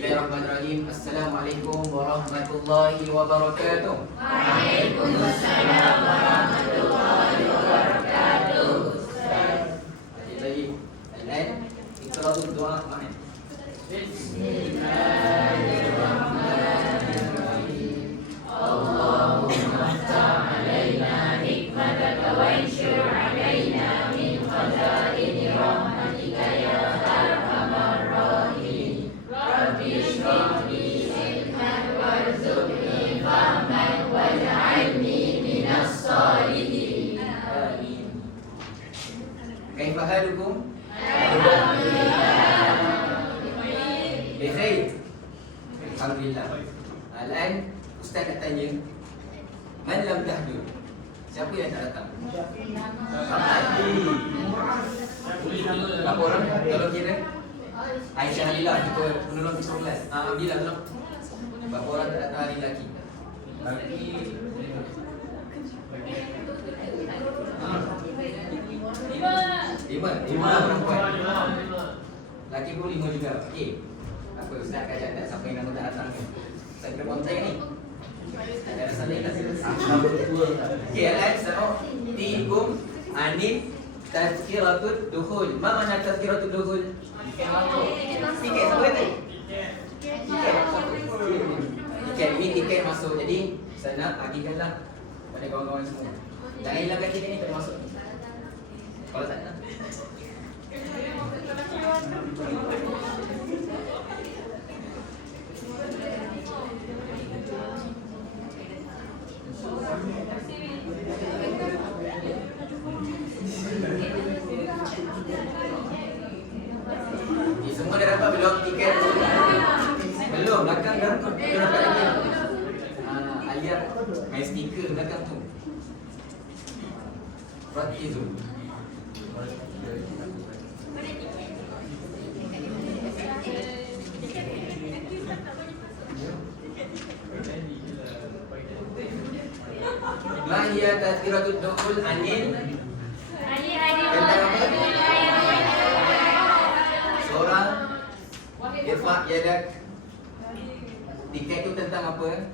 Bismillahirrahmanirrahim. Assalamualaikum warahmatullahi wabarakatuh. Waalaikumsalam warahmatullahi wabarakatuh. Lagi. Dan kita berdoa mana? Bismillahirrahmanirrahim. Allahumma ftah alaina nikmataka wa anshur alaina min khazaini rahmatika ya arhamar rahimin. Rabbi shrah li ilman warzuqni fahman waj'alni minas shalihin. Amin. Kaifa halukum? Bikhair. Alhamdulillah. Al-an ustaz nak tanya, man lam tahdur? Siapa yang tak datang? Berapa orang? Tolong kira. Aisyah Halillah, kita penolong kita kelas. Bila tolong. Berapa orang tak datang hari lelaki? Lima orang perempuan. Lelaki pun 5 juga. Okey. Apa ustaz akan catat siapa yang nama tak datang ni? Saya kena kontak ni. Ada saling tak sila. Okey, Alan, sama tikum anif tazkiratud dukhul. Ma mana tazkiratud dukhul? Tiket apa itu? Tiket ni tiket masuk. Jadi saya nak bagikanlah pada kawan-kawan semua. Jangan hilangkan tiket ni tak masuk. Kalau tak nak. Semua dah dapat belum tiket? Belum, belakang dah dapat lagi. Alia main stiker belakang tu. Ratizu. Ma hiya tazkiratud dukhul anil tentang apa? Seorang irfa yadak. Tiket itu tentang apa?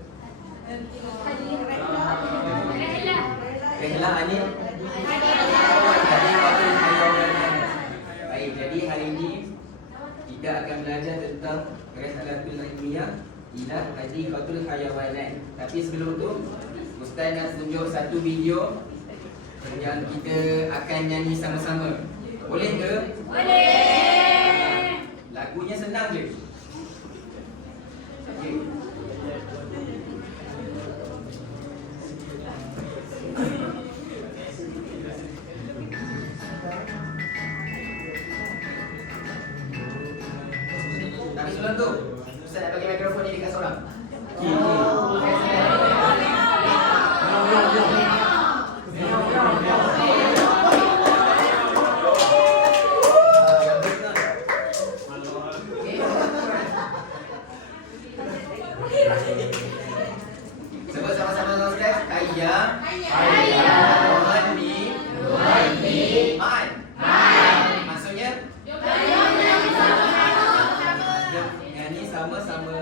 Rehla anil hadiqatul hayawan. Baik, jadi hari ini kita akan belajar tentang rehlatul ilmiah ila hadiqatul hayawanan. Tapi sebelum tu Ustaz nak tunjuk satu video yang kita akan nyanyi sama-sama. Boleh ke? Boleh. Lagunya senang je. Okey. Tapi sebelum tu, Ustaz nak bagi mikrofon ni dekat seorang. Sebut sama-sama Ustaz. Hayya. Nuhanni. Man. Maksudnya? Yang ni sama-sama.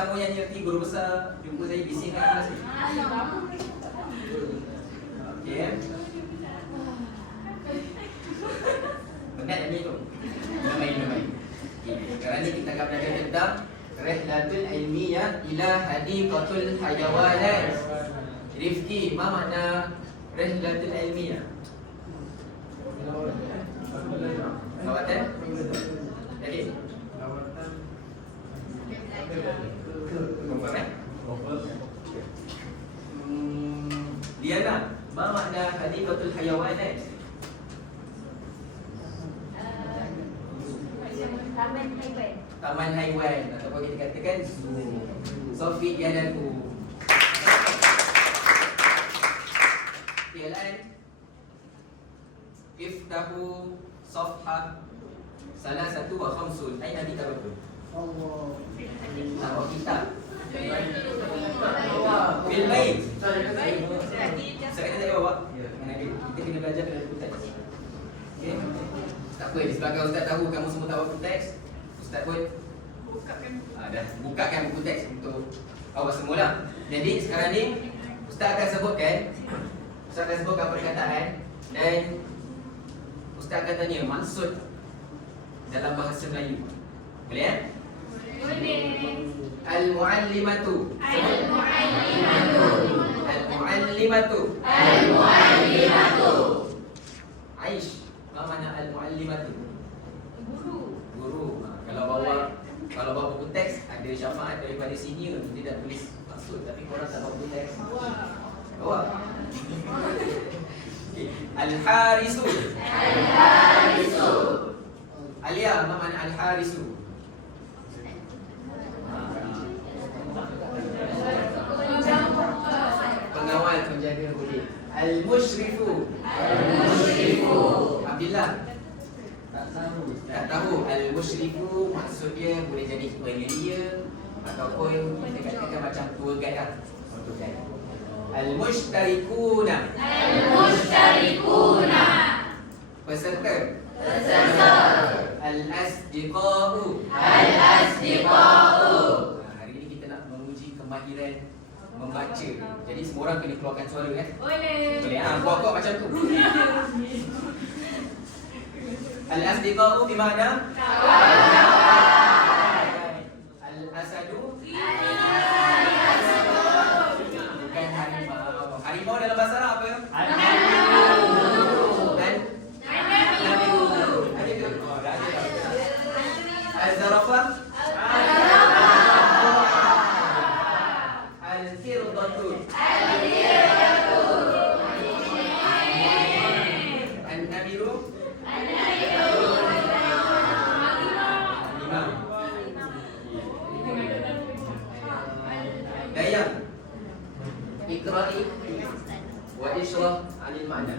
sama-sama yang ngerti guru besar jumpa saya bising kat kelas ni. Okey. Penat ni tu. Main. Okey, sekarang ni kita akan belajar tentang Rihlatul Ilmiyah ila Hadiqatul Hayawanat. Rifki, apa makna Rihlatul Ilmiyah? Lawatan? Okey. Confirm Diana, apa makna Hadiqatul Hayawanat? Taman haiwan ataupun kita katakan zoo. Sofi Dianaku. Okey, iftahu safhah salah satu wa khamsun. Aina kita berapa? Nama kitab. Bil bait. Saya kata saya bawa. Kita kena belajar dengan buku teks. Okey. Tak apa, di sebelah Ustaz tahu kamu semua tahu buku teks. Ustaz pun bukakan buku teks untuk awak semula. Jadi sekarang ni Ustaz akan sebutkan perkataan dan Ustaz akan tanya maksud dalam bahasa Melayu. Boleh ya? Boleh. Al-muallimatu. Aish, apa makna al-muallimatu? Guru. Kalau bawa buku teks ada syafaat daripada senior, kita dah tulis maksud tapi korang tak bawa buku teks. Bawa. Okay. Al-harisu. Alia, apa makna al-harisu? Pengawal, penjaga boleh. Al-mushrifu. Abdillah. Tak tahu. Al-mushrifu maksud dia boleh jadi penyelia ataupun kita katakan macam tour guide lah. Tour guide. Al-mushtarikuna. Peserta. Al-asdiqa'u. Hari ini kita nak menguji kemahiran membaca. Jadi semua orang kena keluarkan suara kan? Boleh. Buat macam tu. Al-asdiqa'u di mana? Al-asadu. Bukan harimau. Harimau dalam bahasa Arab apa? Al-zarafah. Al-firdatu. An-namiru. Dayang. Iqra'i wa ishrah 'anil ma'na.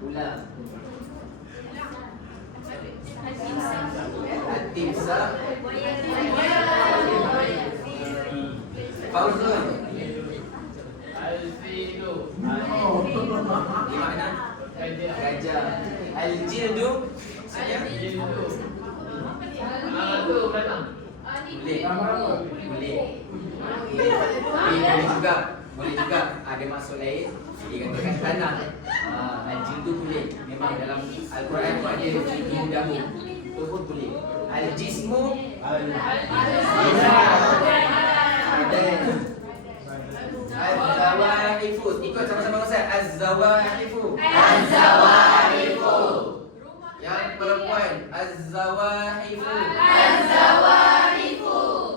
Ulang. At-timsah. Fauzun. Al-filu. Di mana? Gajah. Al-jildu. Saya. Jildu. Itu belakang. Boleh. Boleh juga. Ada maksud lain. Dikatakan tanah. Al-jildu boleh. Memang dalam Al-Quran pun ada jildu dahu. Itu pun boleh. Al-jismu. Az-zawahifu. Ikut sama-sama Ustaz. Az-zawahifu. Yang perempuan. Az-zawahifu.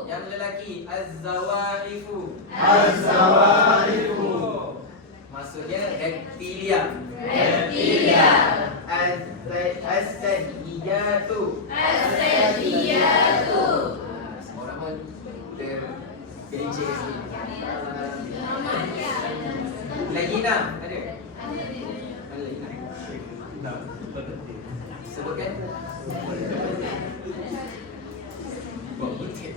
Yang lelaki. Az-zawahifu. Maksudnya reptilia. Az-sadiyatu. Semua orang pun tergelincir ke sini. Lagina ada? Ada lagina? Sebutkan. Buat butir.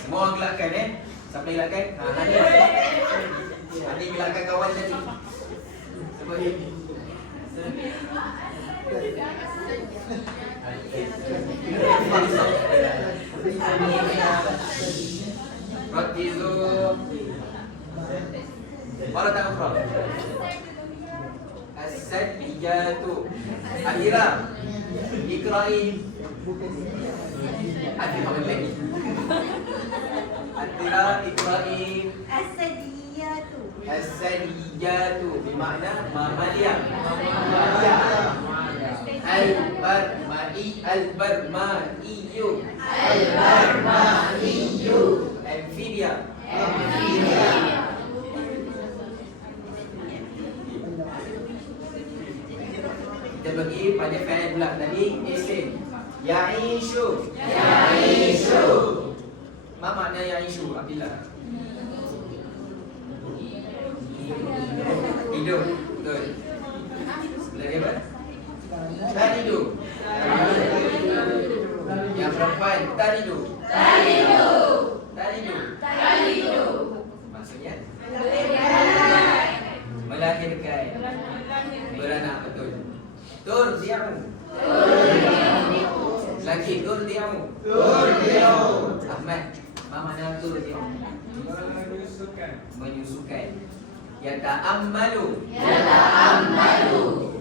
Semua orang gelakkan Siapa yang gelakkan? Ada gelakkan kawan tadi. Sebut. Ratizu Maratan ukhra. As-sadiyatu. Akhira. Ikra'i. Akhira lagi. Akhira ikra'i. As-sadiyatu. As-sadiyatu bermakna mamalia. Al-barma'i. Al-barma'iyu. Al-barma'iyu. Amphibia. Kita pergi pada fa'il pula tadi isim. Ya'ishu. Ma makna ya'ishu? Abdillah. Hidup. Betul. Sebelah dia apa? Talidu. Yang perempuan talidu. Talidu. Maksudnya melahirkan. Beranak, betul. Turdi'u. Lagi turdi'u. Ahmad, ma makna turdi'u? Menyusukan. Yata'ammalu.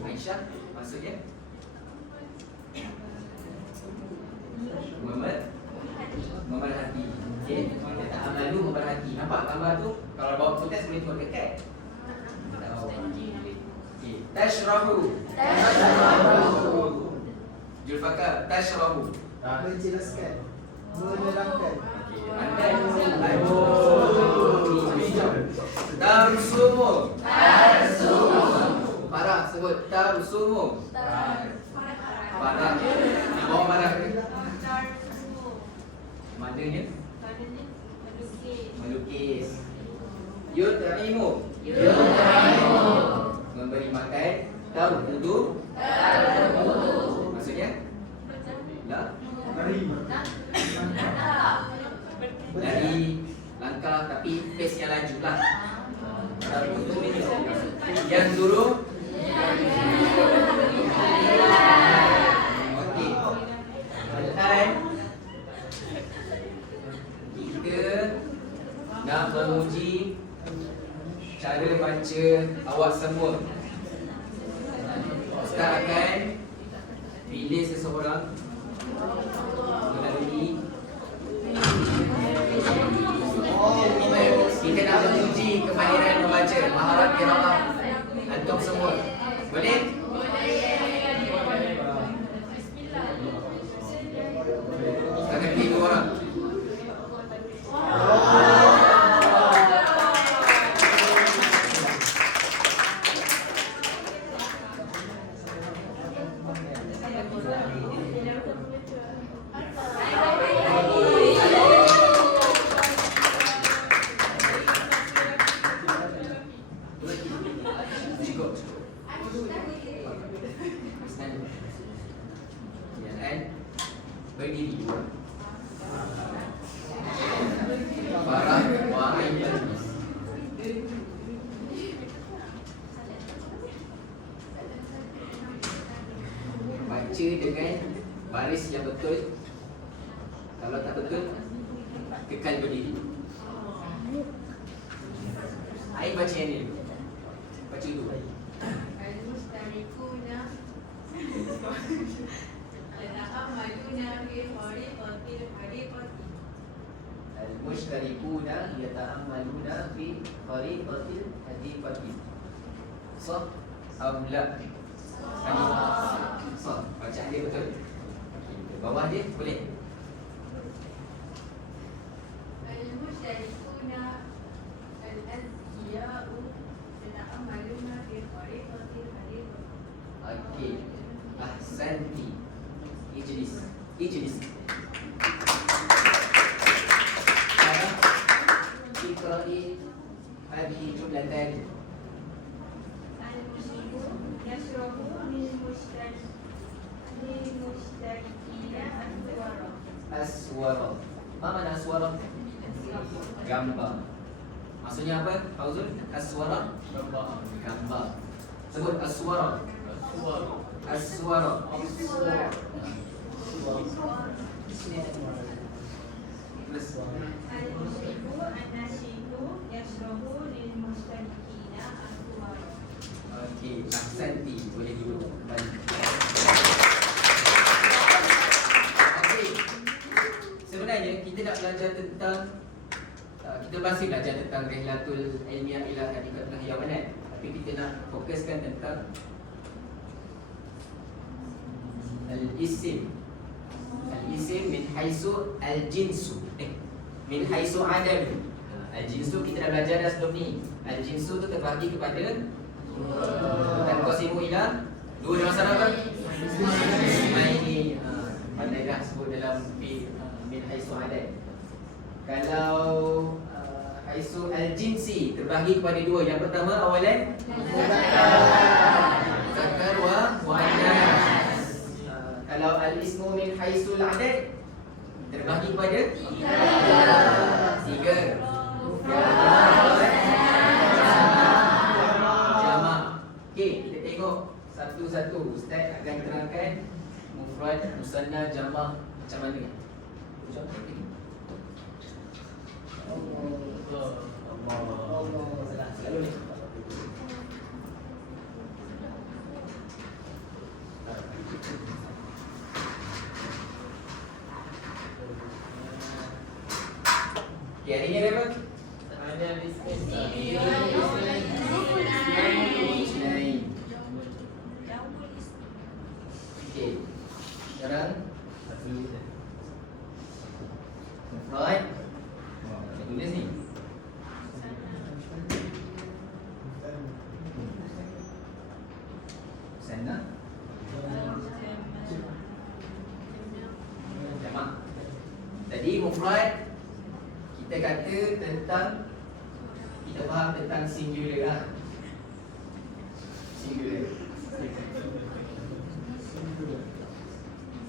Aisyah, maksudnya memerhati. Okey, yata'ammalu, memerhati. Nampak gambar tu? Kalau bawa protes boleh tengok dekat. Okey, tashrahu. Julfaka, tashrahu. Menjelaskan, menerangkan. Pandai. Tarsumu. Parah, sebut tarsumu. Parah. Nak bawa marah ke? Maknanya melukis. Yut'imu. Memberi makan. Tarkudu. Maksudnya? La? Dari langkah tapi pace yang laju lah. Tarkudu ini. Yang dulu. Okey. Alright. Kita nak menguji cara baca awak semua. Ustaz akan pilih seseorang melalui kita nak menguji kemahiran membaca, maharat qiraah antum semua. Boleh? Kita akan pilih 2 orang. Cukup. Dan berdiri. Farah wa Aiman. Baca dengan baris yang betul. Kalau tak betul, kekal berdiri. Ain baca yang ni. Baca dulu. Al-mushtarikuna yata'ammaluna fi khariqatil hadiqati. Sah am la? Sah. Bacaan dia betul. Bawah dia boleh. Al-mustarikuna al-azkiya'u yata'ammaluna fi khariqatil hadiqah. Okey. Ahsanti. Ijlis. Iqra'i hadhihi jumlatan. Al-muslimu yashrabu min mushtarikina Aswara. Apa makna aswara? Gambar. Maksudnya apa? Fauzul? Aswara? Gambar. Sebut aswara. As-suwara. Terus. Al-musyibu an-nasyidu yashrabu lil mustahikina al-kuwar. Okey, ahsanti. Boleh duduk kembali. Okey. Sebenarnya kita nak belajar tentang kita masih belajar tentang Rihlatul Ilmiah ila Hadikatul Hayawanat. Tapi kita nak fokuskan tentang Al-isim. Al-isim min haisu al-jinsu. Min haisu adam. Al-jinsu kita dah belajar dah sebelum ni. Al-jinsu tu terbahagi kepada Tanqasimu ila dua dalam sana apa? Ismaili. Pandai dah sebut dalam min haisu adam. Kalau haisu al-jinsi terbahagi kepada dua. Yang pertama awalan zakar wa muannas. Kalau al-ismu min haisul adad terbahagi kepada tiga. Jamak. Okey, kita tengok satu-satu. Ustaz akan terangkan mufrad, musanna, jamak macam mana. Contoh ni. Selalu ni. Okay, hari ni ada apa? Isnain. Okay. Sekarang mufrad. Saya tulis ni. Sana. Jamak. Tadi mufrad kita kata tentang, kita faham tentang singular lah. Singular.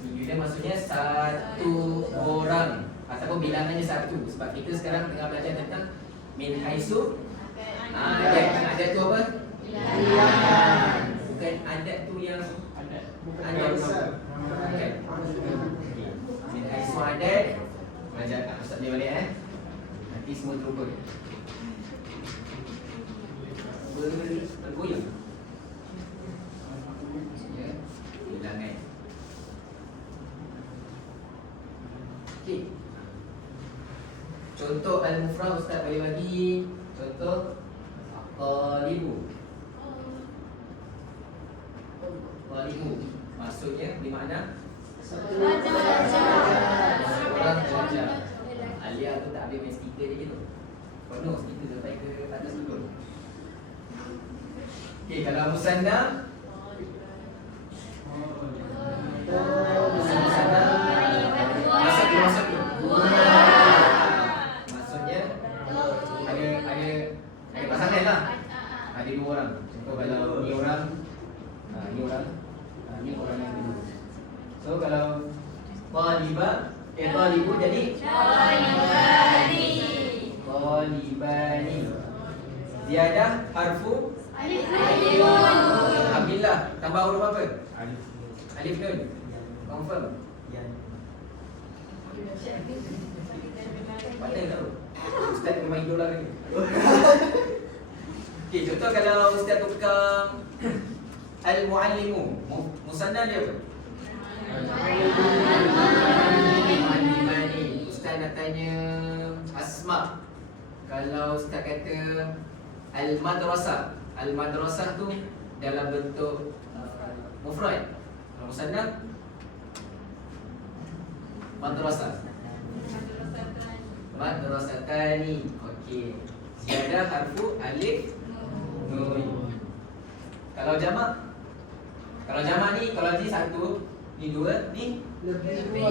Singular maksudnya satu orang ataupun bilangannya satu. Sebab kita sekarang tengah belajar tentang min haisu adat tu apa? Bilangan. Bukan adat tu yang adat besar. Bukan. Min haisu adat. Belajar Ustaz dia balik nanti semua terlupa. Bergoyang. Ya, bilangan. Okey. Contoh al-mufrad Ustaz boleh bagi contoh talibu. Talibu maksudnya di mana? Orang belajar. Alia tu tak habis main stiker je gitu. Penuh stiker sampai ke atas turun. Okey, kalau musanna maksudnya ada pasangan lah. Ada dua orang. Contoh kalau ni orang, ni orang, ni orang yang kedua. So kalau taliba, talibu jadi talibani. Ziyadah harfu Alhamdulillah. Tambah huruf apa? Alif nun. Confirm. Pandai tak? Ustaz memang idola ni. Okey, contoh kalau Ustaz tukang al-muallimu, musanna dia apa? Al-muallimani. Ustaz nak tanya asma. Kalau Ustaz kata al-madrasah, al-madrasah tu dalam bentuk mufrad. Kalau musanna madrasah. Madrasatani. Okey. Ziyadah harfu alif nun. Kalau jamak? Kalau jamak ni, kalau ni satu, ni dua, ni lebih dua.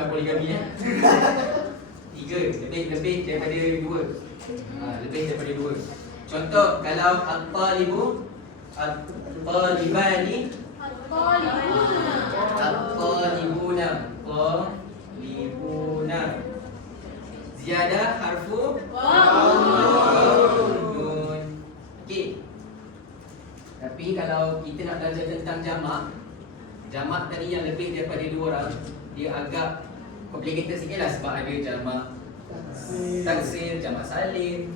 bukan poligami tiga, lebih daripada dua. Lebih daripada dua. Contoh kalau at-talibu, at-talibani, at-talibuna, talibuna. Ziyadah harfu daripada dua orang, dia agak complicated sikit lah sebab ada jamak taksir, jamak salin.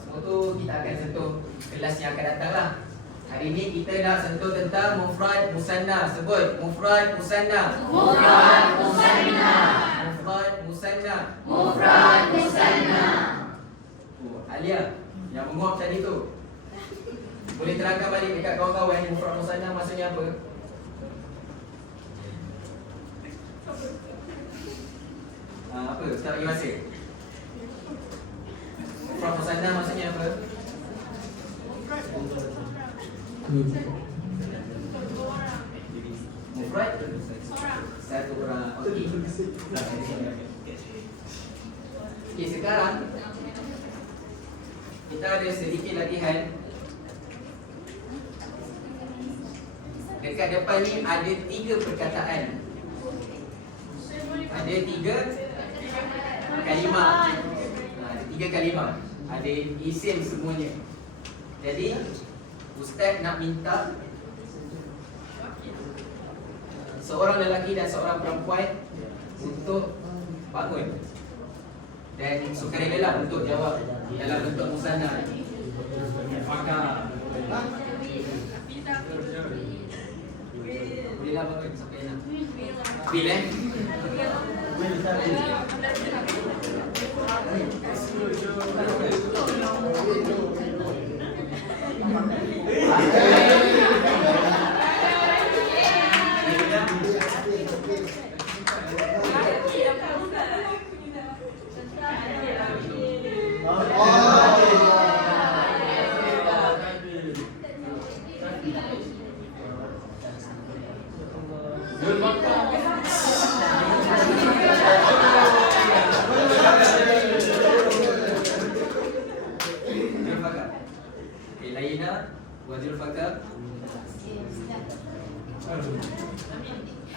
Semua tu kita akan sentuh kelas yang akan datang lah. Hari ni kita nak sentuh tentang mufrad musanna. Sebut mufrad musanna. Mufrad musanna. Mufrad musanna. Mufrad musanna. Oh, Alia yang menguap tadi tu, boleh terangkan balik dekat kawan-kawan ni mufrad musanna maksudnya apa? Apa? Ustaz bagi masa. Mufrad musanna maksudnya apa? Mufrad satu orang. Okey. Okey, sekarang kita ada sedikit latihan. Dekat depan ni ada 3 perkataan. Ada 3 kalimah. Ada 3 kalimah. Ada isim semuanya. Jadi Ustaz nak minta seorang lelaki dan seorang perempuan untuk bangun dan sukarela untuk jawab dalam bentuk musanna. Maka bolehlah bangun siapa yang nak. Bil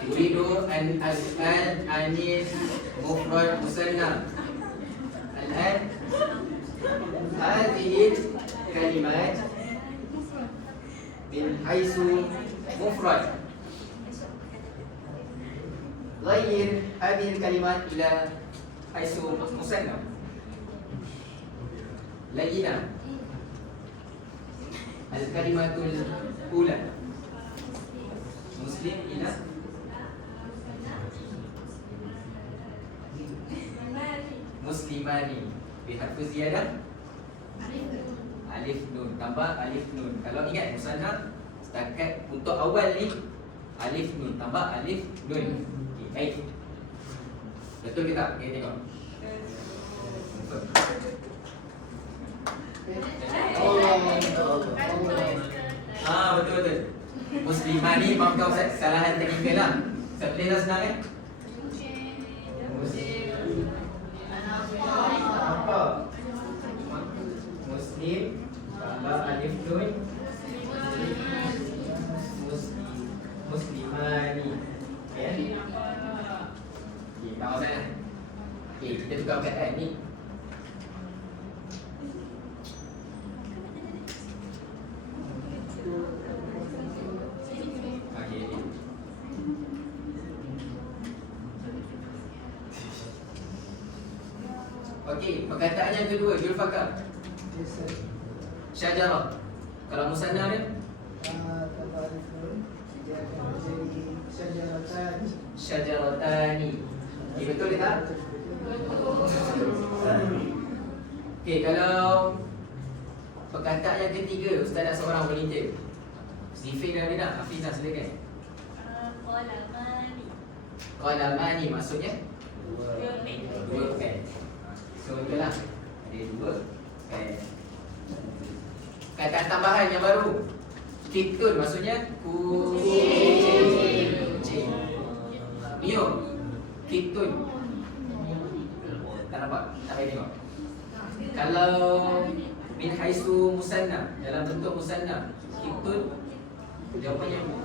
Uridu an as'al anil mufrad musanna. Al-an hadhihi kalimat min haitsu mufrad. Ghayyir hadhihi kalimat ila haitsu musanna. Layyina al-kalimatul ula muslim ila muslimani biharfu ziyadah alif nun, tambah alif nun. Kalau ingat musanna setakat untuk awal ni alif nun tambah alif nun. Okey, baik. Betul ke tak? Kita tengok. Betul. Muslimani faham kau kesalahan teknikal lah. Siapa boleh dah senang kan? Muslim tambah alif nun muslimani. Kan? Okey, tak masalah. Okey, kita tukar perkataan ni. Okey, perkataan yang kedua, Julfakar. Syajarah. Kalau musanna dia? Syajaratani. Okey, betul ke tak? Okey, kalau perkataan yang ketiga, Ustaz nak seorang volunteer. Sifin dah ada tak? Hafizah silakan. Qalamani. Qalamani maksudnya? Dua pen. So itulah, ada 2 pen. Kata tambahan yang baru, kitun maksudnya kucing. Biom, kitun. Tak nampak? Tak payah tengok. Kalau min haitsu musanna, dalam bentuk musanna, kitun, jawapannya apa?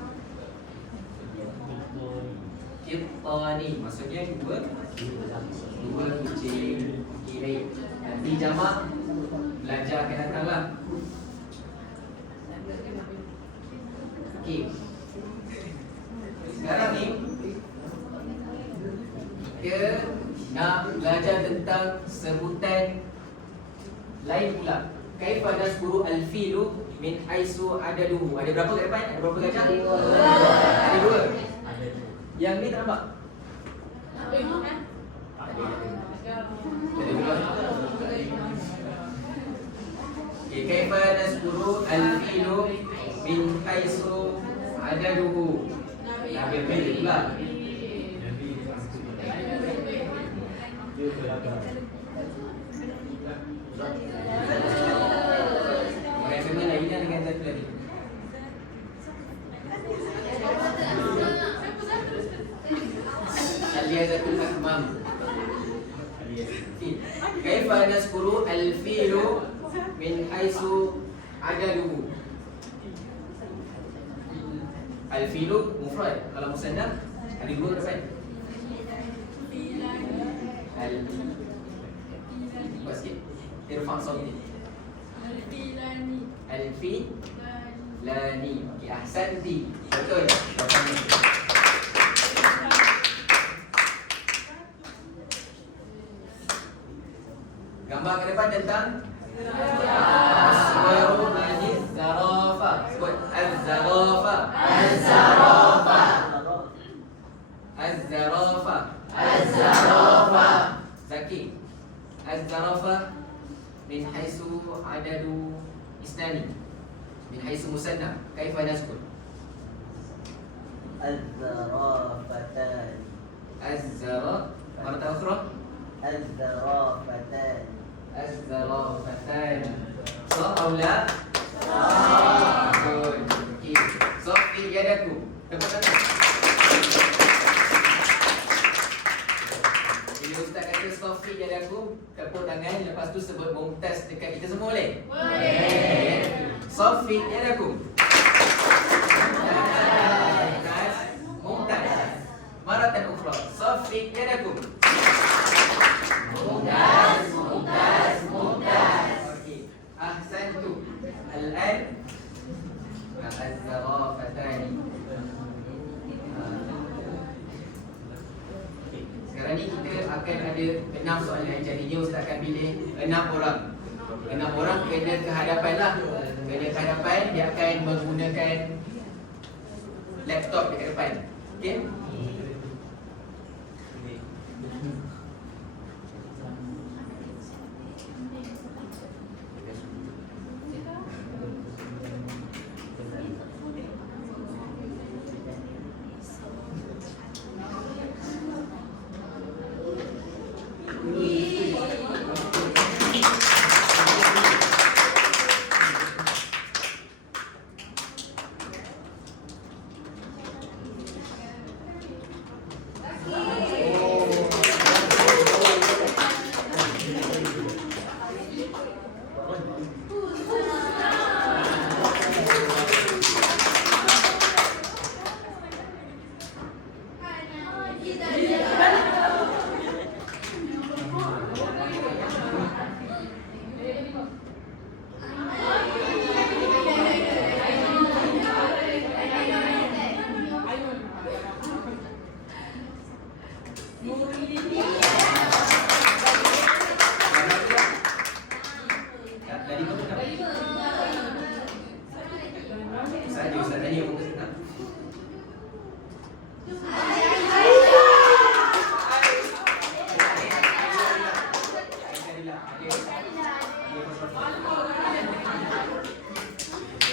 Kittani maksudnya 2 kucing. Okey, nanti jamak belajar akan datanglah. Okey. Sekarang ni kita nak belajar tentang sebutan lain pula. Kaifa nazkuru al-filu min haisu adaduhu. Ada berapa kat depan? Ada berapa gajah? Ada 2. Yang ni tak nampak? Ada 2. Kaifa nazkuru al-filu min haisu adaduhu. Nabi pilih pula. Orang kena lain dengan satu lagi. Aliyazatul akmam. Kaifa nazkuru al-fi'lu min haisu adaluhu. Al-fi'lu mufrad. Kalau musannaf ada 2 depan. Buat sikit. Irfa' sawti. Al-fi-lani. Okey, ahsanti. Betul. Jawapannya. Gambar ke depan tentang Aswaru manis zarafa. Sebut az-zarafa. Az-zarafa. Az-zarafa. Az-zarafa. Zaki. Az-zarafa min haisu adadu isnani. Min haisu musanna. Kaifa nazkur? الزرافة مرة أخرى. الزرافة الزرافتان. صح أو لا؟ صح. Okey. Sofi yadaku. Tepuk tangan. Bila ustaz kata Sofi yadaku, tepuk tangan. Lepas tu sebut Mumtaz dekat kita semua boleh? Boleh. Sofi yadaku. Mumtaz. Maratan ukhra. Sofi yadaku. Mumtaz, mumtaz, mumtaz. Okey. Ahsantu. Al-an az-zarafatani. Sekarang ni kita akan ada 6 soalan. Jadinya ustaz akan pilih 6 orang. 6 orang kena ke hadapan lah. Kena ke hadapan, dia akan menggunakan laptop dekat depan. Okey?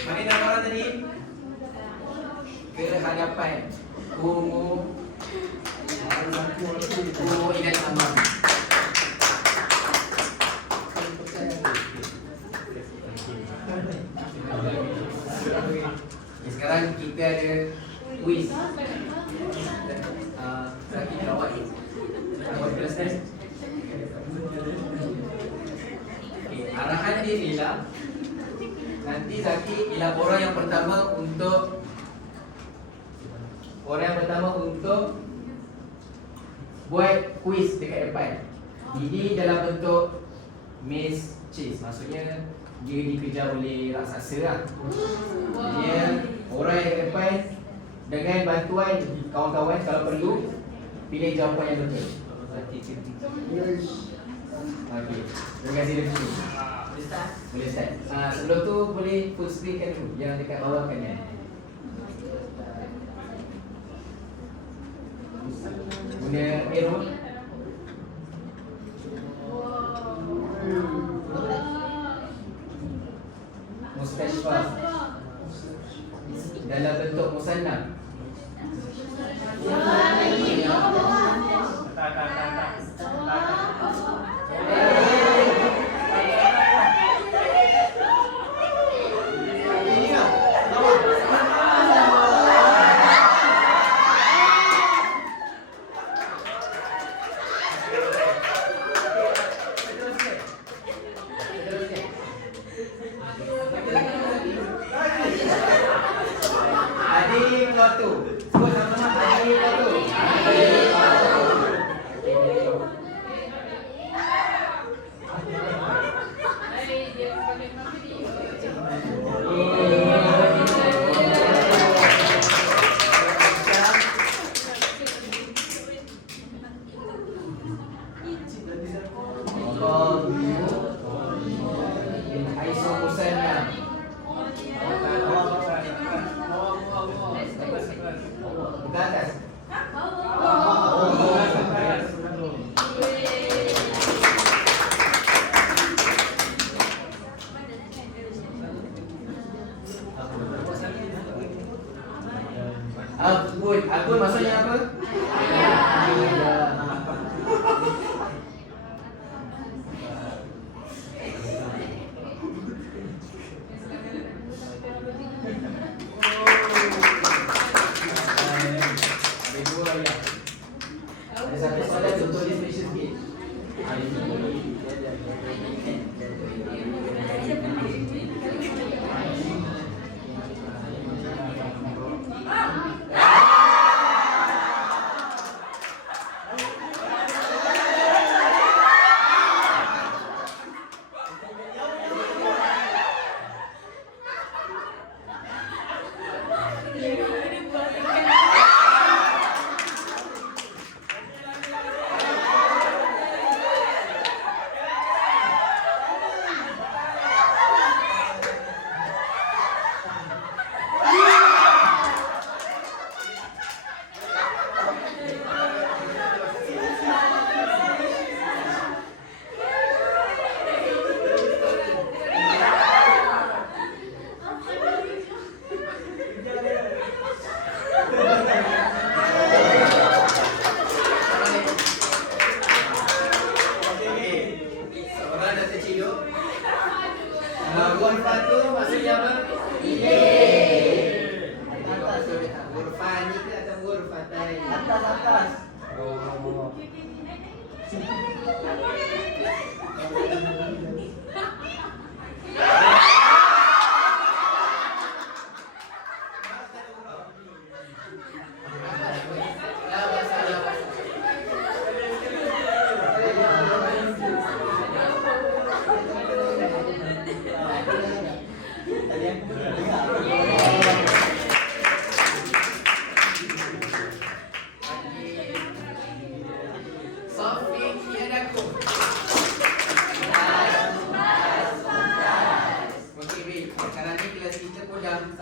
Mana nama orang tadi? Ke hadapan. Kumu ilal amam. Sekarang kita ada quiz. Lagi jawab. Jawab kelas. Arahan dia ialah nanti Zaki ialah orang yang pertama untuk buat kuis dekat depan. Ini dalam bentuk maze chase. Maksudnya dia dikejar oleh raksasa lah. Dia orang yang dekat depan dengan bantuan kawan-kawan kalau perlu pilih jawapan yang betul. Okey. Terima kasih Dr. Boleh start. Sebelum tu boleh full screen kan dulu. Yang dekat bawah kan ya. Guna arrow. Mustashfa dalam bentuk musannaf. Adik Lotu. Sebut sama-sama Adik Lotu. Abun maksudnya apa? Ada satu soalan tu tulis special sikit. Ghurfah tu maksudnya apa? Bilik. Ghurfah ni ke atau ghurfatain? Atas. Oh.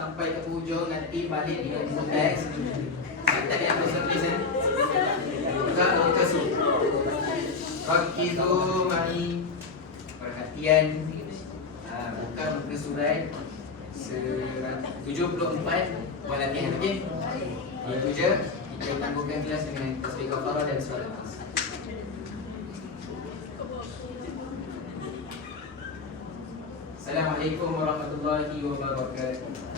Sampai ke hujung nanti balik dengan teks. Kita yang berservis ni. Bukan muka su. Rakizu mani perhatian. Bukan muka surat 74 buat latihan okey. Itu je. Kita tangguhkan kelas dengan tasbih kafarah dan surah Al-Nas. Assalamualaikum warahmatullahi wabarakatuh.